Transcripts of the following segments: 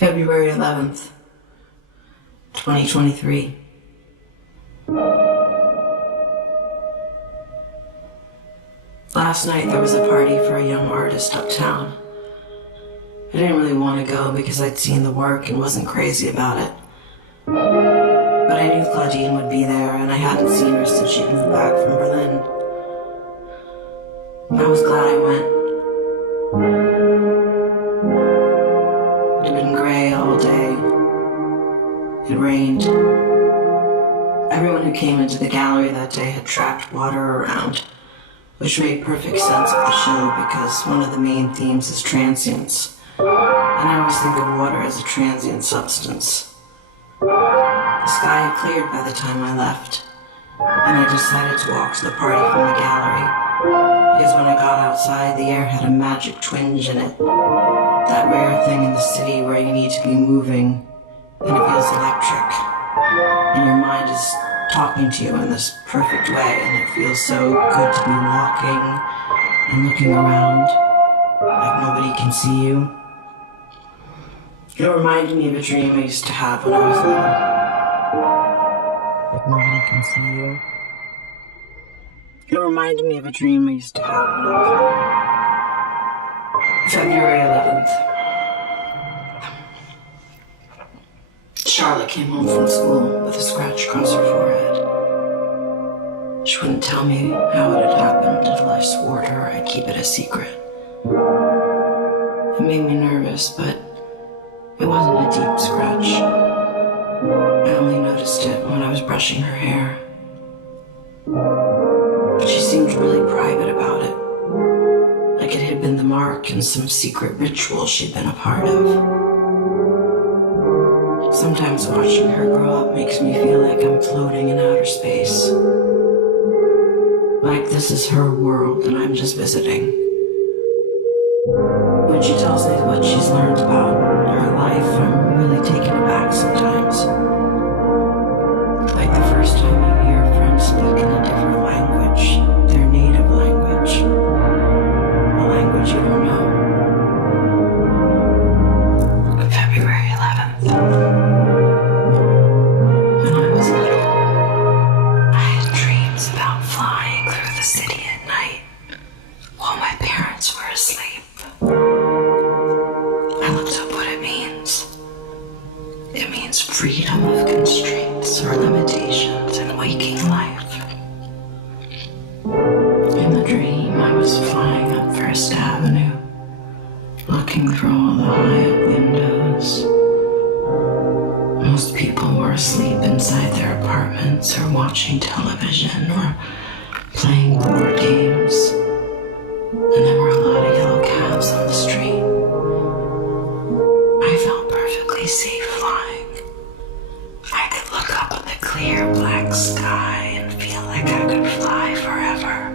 February 11th, 2023. Last night there was a party for a young artist uptown. I didn't really want to go because I'd seen the work and wasn't crazy about it. But I knew Claudine would be there, and I hadn't seen her since she'd moved back from Berlin. I was glad I went. It had been gray all day. It rained. Everyone who came into the gallery that day had tracked water around, which made perfect sense of the show because one of the main themes is transience. And I always think of water as a transient substance. The sky had cleared by the time I left, and I decided to walk to the party from the gallery, because when I got outside, the air had a magic twinge in it. That rare thing in the city where you need to be moving, and it feels electric, and your mind is talking to you in this perfect way, and it feels so good to be walking and looking around like nobody can see you. It reminded me of a dream I used to have when I was little. Like nobody can see you. It reminded me of a dream I used to have when I was little. February 11th. Charlotte came home from school with a scratch across her forehead. She wouldn't tell me how it had happened until I swore to her I'd keep it a secret. It made me nervous, but it wasn't a deep scratch. I only noticed it when I was brushing her hair. But she seemed really private about it, like it had been the mark in some secret ritual she'd been a part of. Sometimes watching her grow up makes me feel like I'm floating in outer space. Like this is her world and I'm just visiting. When she tells me what she's learned about her life, I'm really taken aback sometimes. Like the first time you hear a friend speak in a different language, their native language, a language you don't know. February 11th. When I was little, I had dreams about flying through the city at night while my parents were asleep. I looked up what it means. It means freedom of constraints or limitations in waking life. In the dream, I was flying up First Avenue, looking through all the high-up windows. Most people were asleep inside their apartments or watching television or playing board games. And there were a lot of yellow cabs on the street. I felt perfectly safe flying. I could look up at the clear black sky and feel like I could fly forever.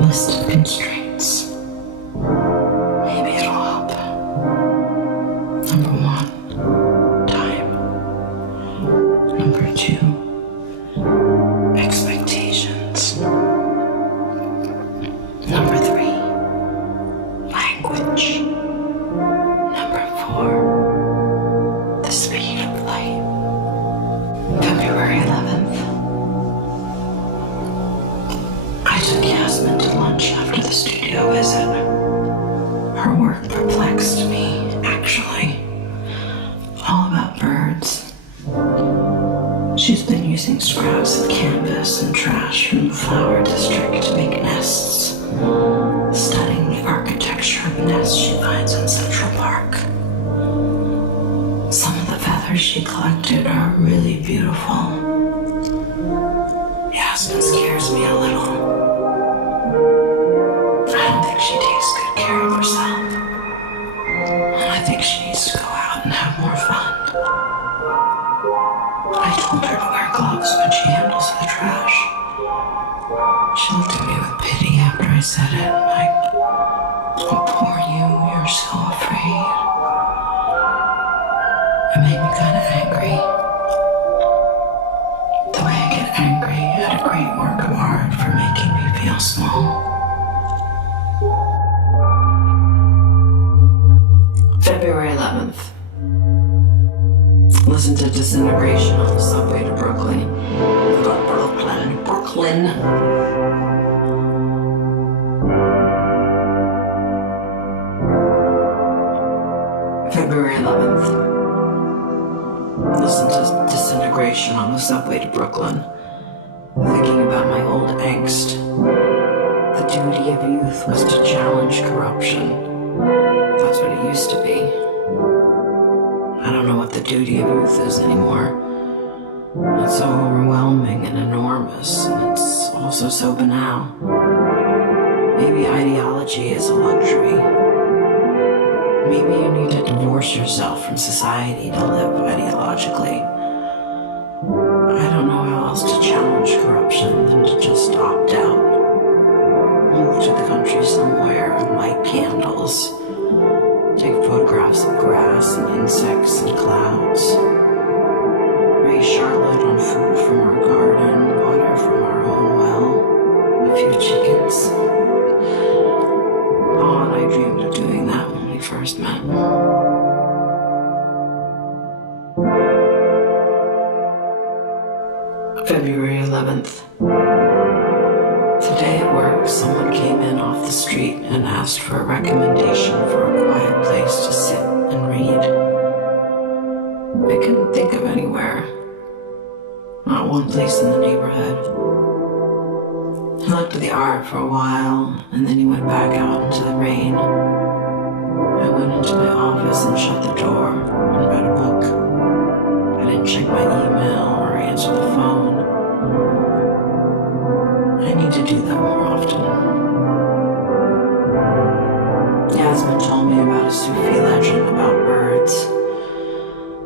List of constraints. Maybe it'll help. Number 1, time. Number 2, expectations. Number 3, language. Number 4, the speed of light. February 11th. I took Yasmin to lunch after the studio visit. Her work perplexed me, actually. All about birds. She's been using scraps of canvas and trash from the flower district to make nests, studying the architecture of nests she finds in Central Park. Some of the feathers she collected are really beautiful. Yasmin scares me a little. I don't think she takes good care of herself. And I think she needs to go out and have more fun. I told her to wear gloves when she handles the trash. She looked at me with pity after I said it, like, oh, poor you, you're so afraid. It made me kind of angry. The way I get angry at a great work of art for making me feel small. February 11th. Listen to Disintegration on the subway to Brooklyn. Brooklyn. February 11th. Listen to Disintegration on the subway to Brooklyn. Thinking about my old angst. The duty of youth was to challenge corruption. That's what it used to be. I don't know what the duty of youth is anymore. It's so overwhelming and enormous, and it's also so banal. Maybe ideology is a luxury. Maybe you need to divorce yourself from society to live ideologically. I don't know how else to challenge corruption than to just opt out. Move to the country somewhere and light candles. Take photographs of grass and insects and clouds. Raise Charlotte on food from our garden, water from our own well, a few chickens. Oh, and I dreamed of doing that when we first met. February 11th. Today at work, someone came in off the street and asked for a recommendation for a quiet place to sit and read. I couldn't think of anywhere. Not one place in the neighborhood. He looked at the art for a while, and then he went back out into the rain. I went into my office and shut the door and read a book. I didn't check my email or answer the phone. I need to do that more often. Yasmin told me about a Sufi legend about birds.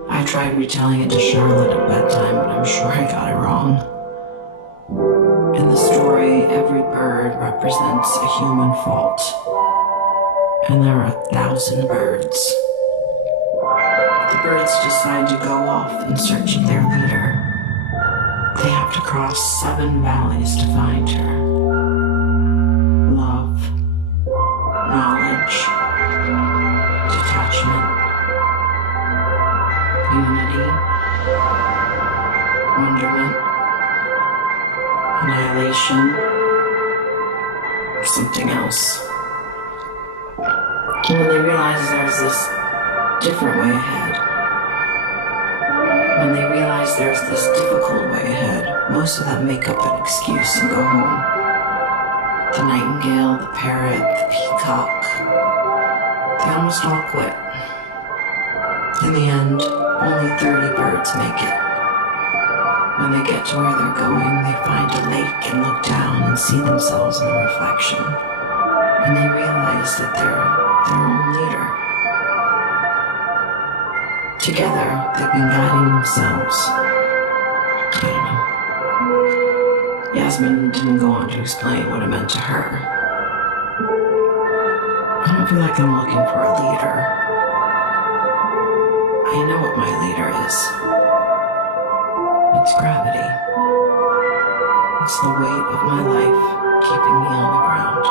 I tried retelling it to Charlotte at bedtime, but I'm sure I got it wrong. In the story, every bird represents a human fault. And there are 1,000 birds. The birds decide to go off in search of their leader. They have to cross 7 valleys to find her. Love, knowledge, detachment, unity, wonderment, annihilation, or something else. And when they realize there's this different way ahead, when they realize there's this difficult way ahead, most of them make up an excuse and go home. The nightingale, the parrot, the peacock, they almost all quit. In the end, only 30 birds make it. When they get to where they're going, they find a lake and look down and see themselves in the reflection. And they realize that they're their own leader. Together, they've been guiding themselves. I don't know. Yasmin didn't go on to explain what it meant to her. I don't feel like I'm looking for a leader. I know what my leader is. It's gravity. It's the weight of my life keeping me on the ground.